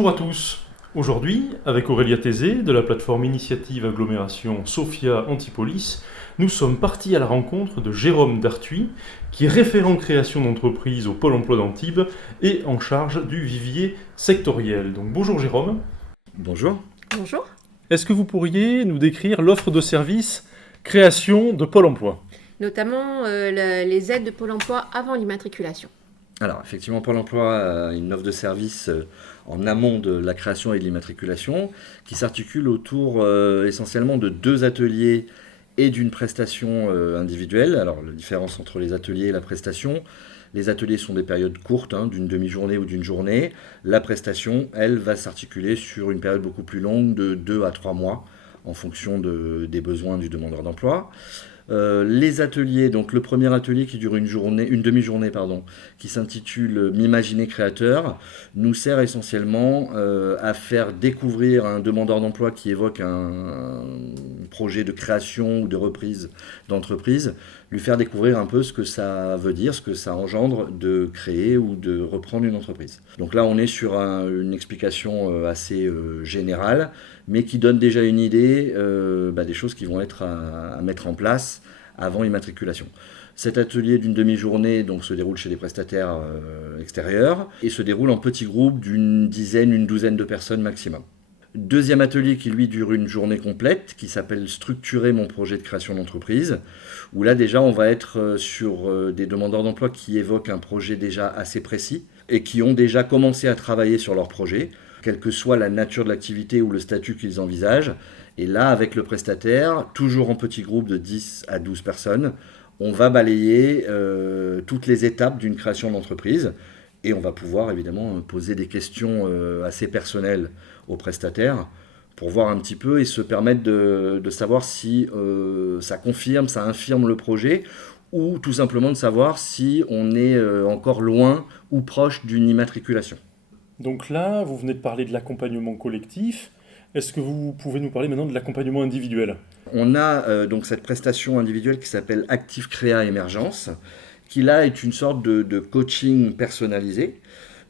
Bonjour à tous. Aujourd'hui, avec Aurélia Thésée de la plateforme Initiative Agglomération Sophia Antipolis, nous sommes partis à la rencontre de Jérôme Dartuy, qui est référent création d'entreprise au Pôle emploi d'Antibes et en charge du vivier sectoriel. Donc bonjour Jérôme. Bonjour. Bonjour. Est-ce que vous pourriez nous décrire l'offre de service création de Pôle emploi ? Notamment les aides de Pôle emploi avant l'immatriculation. Alors, effectivement, Pôle emploi a une offre de service en amont de la création et de l'immatriculation qui s'articule autour essentiellement de 2 ateliers et d'une prestation individuelle. Alors, la différence entre les ateliers et la prestation, les ateliers sont des périodes courtes, d'une demi-journée ou d'une journée. La prestation, elle, va s'articuler sur une période beaucoup plus longue de 2 à 3 mois en fonction des besoins du demandeur d'emploi. Les ateliers, donc le premier atelier qui dure une demi-journée, qui s'intitule M'imaginer créateur, nous sert essentiellement à faire découvrir un demandeur d'emploi qui évoque un projet de création ou de reprise d'entreprise, lui faire découvrir un peu ce que ça veut dire, ce que ça engendre de créer ou de reprendre une entreprise. Donc là, on est sur une explication assez générale, mais qui donne déjà une idée des choses qui vont être à mettre en place avant immatriculation. Cet atelier d'une demi-journée se déroule chez des prestataires extérieurs et se déroule en petits groupes d'une douzaine de personnes maximum. Deuxième atelier qui lui dure une journée complète, qui s'appelle Structurer mon projet de création d'entreprise, où là déjà on va être sur des demandeurs d'emploi qui évoquent un projet déjà assez précis et qui ont déjà commencé à travailler sur leur projet, quelle que soit la nature de l'activité ou le statut qu'ils envisagent. Et là, avec le prestataire, toujours en petits groupes de 10 à 12 personnes, on va balayer toutes les étapes d'une création d'entreprise et on va pouvoir évidemment poser des questions assez personnelles aux prestataires pour voir un petit peu et se permettre de savoir si ça confirme, ça infirme le projet ou tout simplement de savoir si on est encore loin ou proche d'une immatriculation. Donc là, vous venez de parler de l'accompagnement collectif. Est-ce que vous pouvez nous parler maintenant de l'accompagnement individuel ? On a donc cette prestation individuelle qui s'appelle Active Créa Émergence, qui là est une sorte de coaching personnalisé,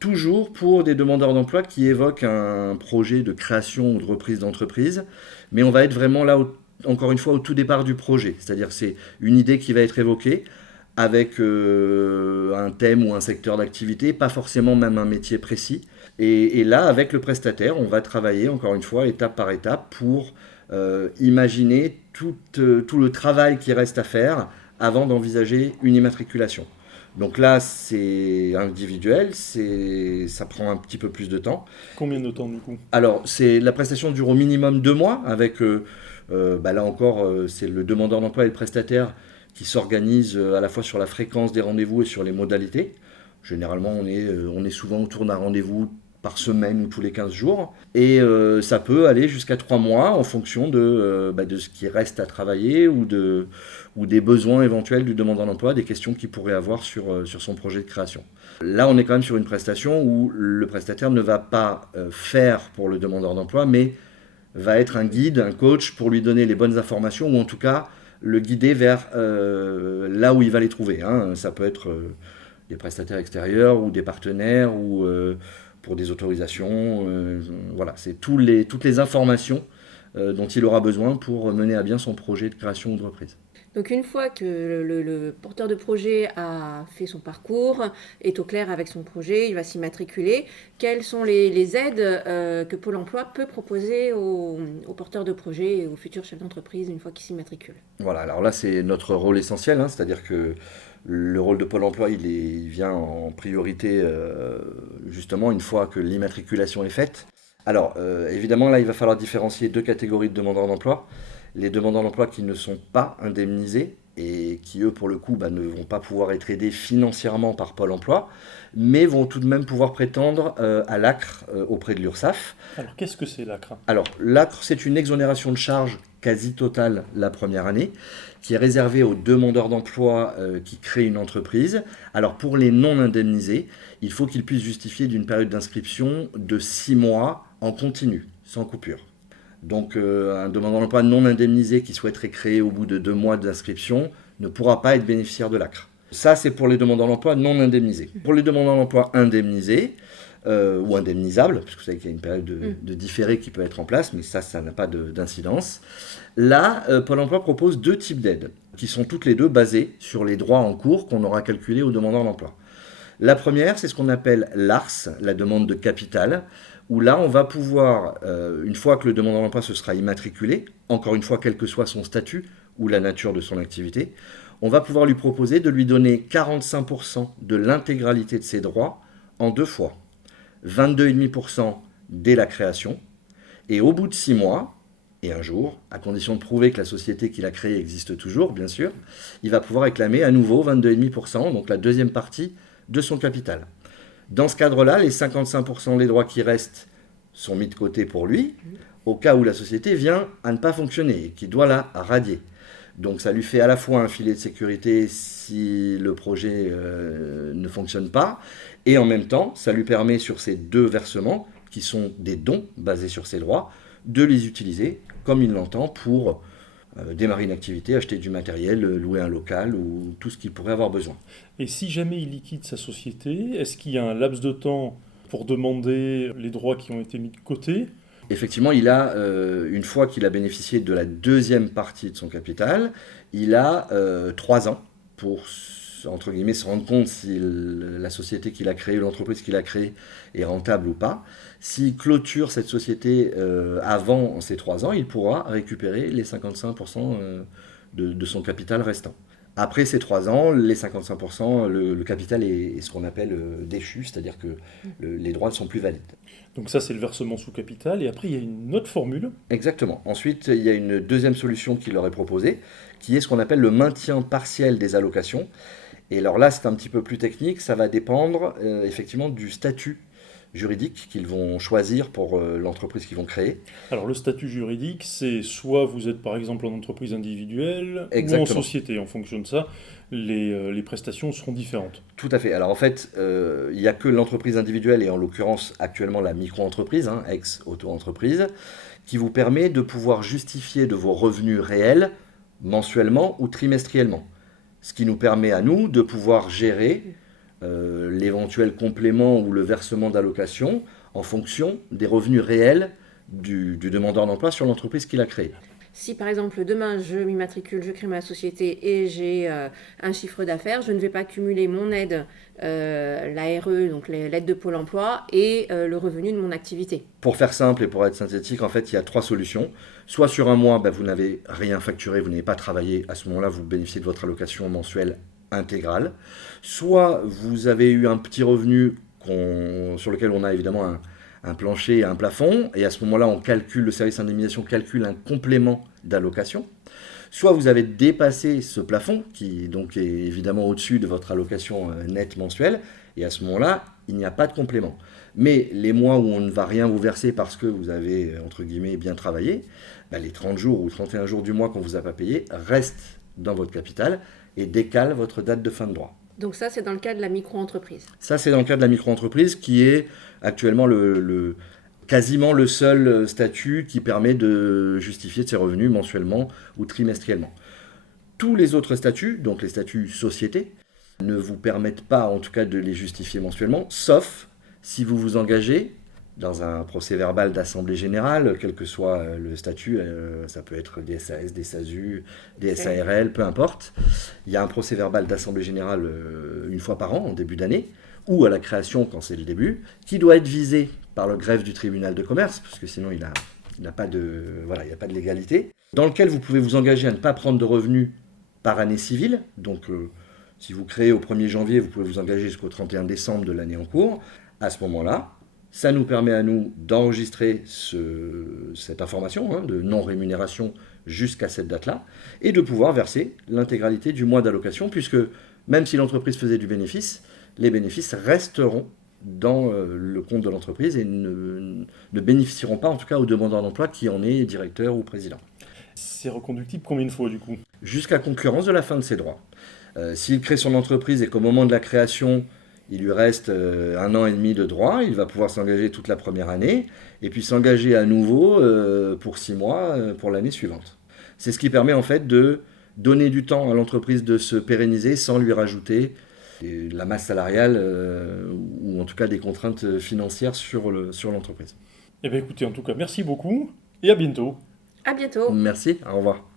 toujours pour des demandeurs d'emploi qui évoquent un projet de création ou de reprise d'entreprise, mais on va être vraiment là, encore une fois, au tout départ du projet, c'est-à-dire que c'est une idée qui va être évoquée avec un thème ou un secteur d'activité, pas forcément même un métier précis. Et là, avec le prestataire, on va travailler, encore une fois, étape par étape, pour imaginer tout le travail qui reste à faire avant d'envisager une immatriculation. Donc là, c'est individuel, ça prend un petit peu plus de temps. Combien de temps du coup ? Alors, la prestation dure au minimum 2 mois, avec, là encore, c'est le demandeur d'emploi et le prestataire qui s'organisent à la fois sur la fréquence des rendez-vous et sur les modalités. Généralement, on est souvent autour d'un rendez-vous par semaine ou tous les 15 jours. Et ça peut aller jusqu'à 3 mois en fonction de ce qui reste à travailler ou des besoins éventuels du demandeur d'emploi, des questions qu'il pourrait avoir sur son projet de création. Là, on est quand même sur une prestation où le prestataire ne va pas faire pour le demandeur d'emploi, mais va être un guide, un coach pour lui donner les bonnes informations ou en tout cas le guider vers là où il va les trouver. Ça peut être des prestataires extérieurs ou des partenaires ou pour des autorisations. Voilà, c'est toutes les informations dont il aura besoin pour mener à bien son projet de création ou de reprise. Donc une fois que le porteur de projet a fait son parcours, est au clair avec son projet, il va s'immatriculer, quelles sont les aides que Pôle emploi peut proposer aux porteurs de projet et aux futurs chefs d'entreprise une fois qu'ils s'immatriculent ? Voilà, alors là c'est notre rôle essentiel, c'est-à-dire que le rôle de Pôle emploi il vient en priorité justement une fois que l'immatriculation est faite. Alors évidemment là il va falloir différencier 2 catégories de demandeurs d'emploi. Les demandeurs d'emploi qui ne sont pas indemnisés et qui, eux, pour le coup, ne vont pas pouvoir être aidés financièrement par Pôle emploi, mais vont tout de même pouvoir prétendre à l'ACRE auprès de l'URSSAF. Alors, qu'est-ce que c'est l'ACRE ? Alors, l'ACRE, c'est une exonération de charges quasi totale la première année, qui est réservée aux demandeurs d'emploi qui créent une entreprise. Alors, pour les non indemnisés, il faut qu'ils puissent justifier d'une période d'inscription de 6 mois en continu, sans coupure. Donc un demandeur d'emploi non indemnisé qui souhaiterait créer au bout de 2 mois d'inscription ne pourra pas être bénéficiaire de l'ACRE. Ça, c'est pour les demandeurs d'emploi non indemnisés. Pour les demandeurs d'emploi indemnisés, ou indemnisable, parce que vous savez qu'il y a une période de différé qui peut être en place, mais ça n'a pas d'incidence. Là, Pôle emploi propose 2 types d'aides, qui sont toutes les deux basées sur les droits en cours qu'on aura calculés aux demandeurs d'emploi. La première, c'est ce qu'on appelle l'ARS, la demande de capital, où là, on va pouvoir, une fois que le demandeur d'emploi se sera immatriculé, encore une fois, quel que soit son statut ou la nature de son activité, on va pouvoir lui proposer de lui donner 45% de l'intégralité de ses droits en 2 fois. 22,5% dès la création, et au bout de 6 mois, et un jour, à condition de prouver que la société qu'il a créée existe toujours, bien sûr, il va pouvoir réclamer à nouveau 22,5%, donc la deuxième partie de son capital. Dans ce cadre-là, les 55% des droits qui restent sont mis de côté pour lui, au cas où la société vient à ne pas fonctionner et qui doit la radier. Donc ça lui fait à la fois un filet de sécurité si le projet ne fonctionne pas, et en même temps, ça lui permet sur ces 2 versements, qui sont des dons basés sur ses droits, de les utiliser comme il l'entend pour démarrer une activité, acheter du matériel, louer un local ou tout ce qu'il pourrait avoir besoin. Et si jamais il liquide sa société, est-ce qu'il y a un laps de temps pour demander les droits qui ont été mis de côté ? Effectivement, il a, une fois qu'il a bénéficié de la deuxième partie de son capital, il a 3 ans pour, entre guillemets, se rendre compte si la société qu'il a créée, l'entreprise qu'il a créée est rentable ou pas. S'il clôture cette société avant ces 3 ans, il pourra récupérer les 55% de son capital restant. Après ces 3 ans, les 55%, le capital est ce qu'on appelle déchu, c'est-à-dire que les droits ne sont plus valides. Donc ça, c'est le versement sous capital. Et après, il y a une autre formule. Exactement. Ensuite, il y a une deuxième solution qui leur est proposée, qui est ce qu'on appelle le maintien partiel des allocations. Et alors là, c'est un petit peu plus technique. Ça va dépendre effectivement du statut juridique qu'ils vont choisir pour l'entreprise qu'ils vont créer. Alors le statut juridique, c'est soit vous êtes par exemple en entreprise individuelle Exactement. ou en société. En fonction de ça, les prestations seront différentes. Tout à fait. Alors en fait, il n'y a que l'entreprise individuelle et en l'occurrence actuellement la micro-entreprise, ex-auto-entreprise, qui vous permet de pouvoir justifier de vos revenus réels mensuellement ou trimestriellement. Ce qui nous permet à nous de pouvoir gérer l'éventuel complément ou le versement d'allocation en fonction des revenus réels du demandeur d'emploi sur l'entreprise qu'il a créée. Si par exemple demain je m'immatricule, je crée ma société et j'ai un chiffre d'affaires, je ne vais pas cumuler mon aide, la RE, donc l'aide de Pôle emploi, et le revenu de mon activité. Pour faire simple et pour être synthétique, en fait, il y a 3 solutions. Soit sur un mois, vous n'avez rien facturé, vous n'avez pas travaillé, à ce moment-là, vous bénéficiez de votre allocation mensuelle intégrale. Soit vous avez eu un petit revenu sur lequel on a évidemment un plancher et un plafond, et à ce moment-là, le service indemnisation calcule un complément d'allocation. Soit vous avez dépassé ce plafond, qui donc est évidemment au-dessus de votre allocation nette mensuelle, et à ce moment-là, il n'y a pas de complément. Mais les mois où on ne va rien vous verser parce que vous avez, entre guillemets, bien travaillé, les 30 jours ou 31 jours du mois qu'on ne vous a pas payé restent dans votre capital et décalent votre date de fin de droit. Donc ça, c'est dans le cas de la micro-entreprise. Ça, c'est dans le cas de la micro-entreprise qui est actuellement quasiment le seul statut qui permet de justifier de ses revenus mensuellement ou trimestriellement. Tous les autres statuts, donc les statuts société, ne vous permettent pas en tout cas de les justifier mensuellement, sauf si vous vous engagez dans un procès verbal d'assemblée générale, quel que soit le statut, ça peut être des SAS, des SASU, des SARL, peu importe. Il y a un procès verbal d'assemblée générale une fois par an, en début d'année, ou à la création quand c'est le début, qui doit être visé par le greffe du tribunal de commerce, parce que sinon il n'y a pas de légalité, dans lequel vous pouvez vous engager à ne pas prendre de revenus par année civile. Donc si vous créez au 1er janvier, vous pouvez vous engager jusqu'au 31 décembre de l'année en cours. À ce moment-là, ça nous permet à nous d'enregistrer cette information de non-rémunération jusqu'à cette date-là et de pouvoir verser l'intégralité du mois d'allocation, puisque même si l'entreprise faisait du bénéfice, les bénéfices resteront dans le compte de l'entreprise et ne bénéficieront pas en tout cas au demandeur d'emploi qui en est directeur ou président. C'est reconductible combien de fois du coup ? Jusqu'à concurrence de la fin de ses droits. S'il crée son entreprise et qu'au moment de la création, il lui reste 1 an et demi de droit, il va pouvoir s'engager toute la première année, et puis s'engager à nouveau pour 6 mois pour l'année suivante. C'est ce qui permet en fait de donner du temps à l'entreprise de se pérenniser sans lui rajouter la masse salariale ou en tout cas des contraintes financières sur l'entreprise. Eh bien écoutez, en tout cas, merci beaucoup et à bientôt. À bientôt. Merci, au revoir.